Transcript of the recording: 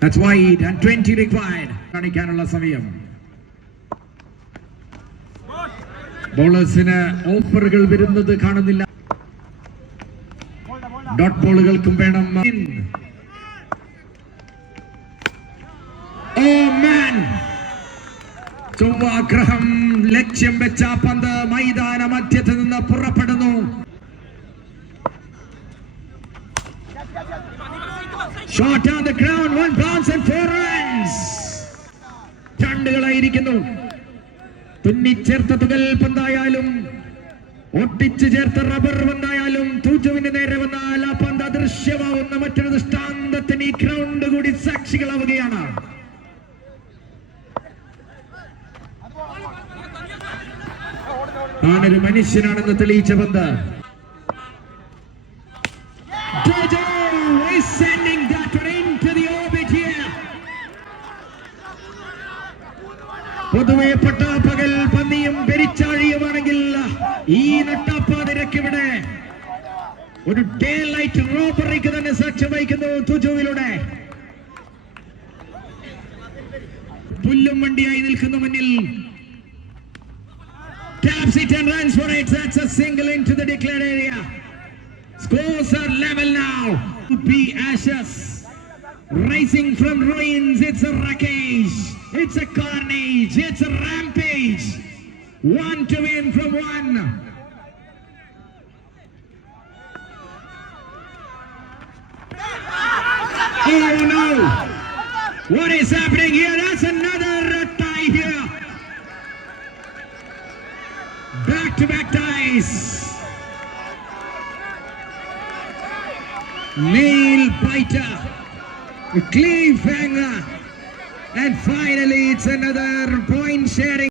That's wide and 20 required. കാണിക്കാനുള്ള സമയം. ബോളേഴ്സിന് ഓഫറുകൾ വരുന്നത് കാണുന്നില്ല. ഡോട്ട് ബോളുകൾക്കും വേണം. ചൊവ്വാഗ്രഹം ലക്ഷ്യം വെച്ച പന്ത് മൈതാന മധ്യത്തിൽ നിന്ന് പുറപ്പെടുന്നു. Shot on the ground, 1 bounce and 4 runs. ചണ്ടുകളായിരിക്കുന്നു. തുന്നിച്ചേർത്ത തുകൽ പന്തായാലും ഒട്ടിച്ചു ചേർത്ത റബ്ബർ പന്തായാലും തൂജുവിന് നേരെ വന്നാൽ ആ പന്ത് അദൃശ്യമാവുന്ന മറ്റൊരു ദൃഷ്ടാന്തത്തിന് ഈ ഗ്രൗണ്ട് കൂടി സാക്ഷികളാവുകയാണ്. താനൊരു മനുഷ്യനാണെന്ന് തെളിയിച്ച പന്ത്. പൊതുവെ പട്ടാപ്പകൽ പന്നിയും പെരിച്ചാഴിയുമാണെങ്കിൽ ഈ നട്ടാപ്പാതിരക്കിവിടെ ഒരു ഡേ ലൈറ്റ് റോബറിക്ക് തന്നെ സാക്ഷ്യം വഹിക്കുന്നു. തുജുവിലൂടെ പുല്ലും വണ്ടിയായി നിൽക്കുന്നു മുന്നിൽ. Taps it and runs for it. That's a single into the declared area. Scores are level now. P. Ashes rising from ruins. It's a wreckage. It's a carnage. It's a rampage. 1 to win from 1. Oh no! What is happening here? That's another tie here. Back-to-back ties. Nail biter, cliffhanger, and finally it's another point sharing.